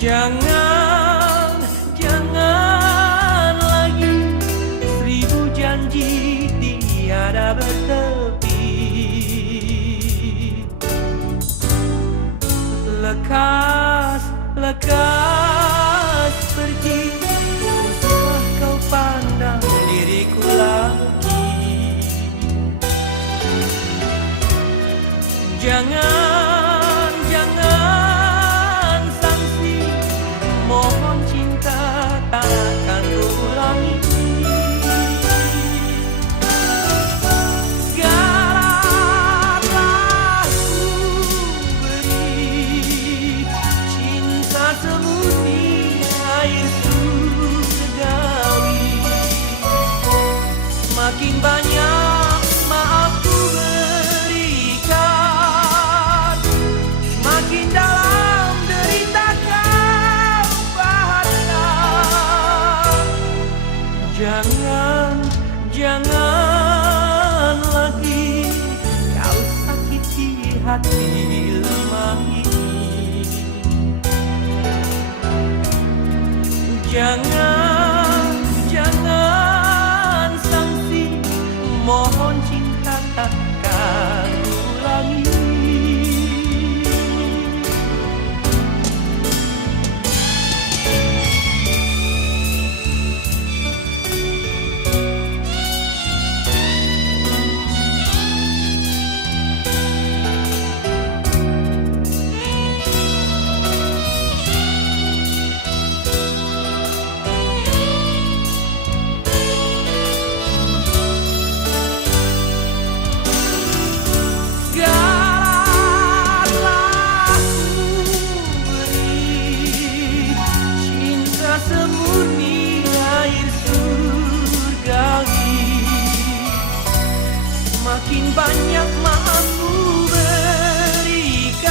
Jangan, jangan lagi, 1000 janji tiada bertepi. Lekas, lekas pergi, usah kau pandang diriku lagi. Jangan, jangan sangsi, mohon cinta tak akan ulangi. Segala telah ku beri, cinta semurni air surgawi. Semakin banyak maaf ku berikan, semakin dalam derita kau bahagia. Jangan, jangan lagi kau sakiti hati lemah ini. Jangan, jangan sangsi, mohon cinta takkan ulangi. Semurni air surgawi. Semakin banyak maaf ku berikan,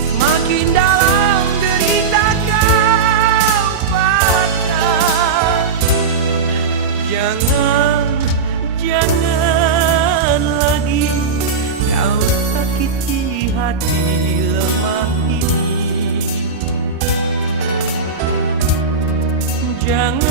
semakin dalam derita kau patah. Jangan, jangan lagi kau sakiti hati lemah ini. Jangan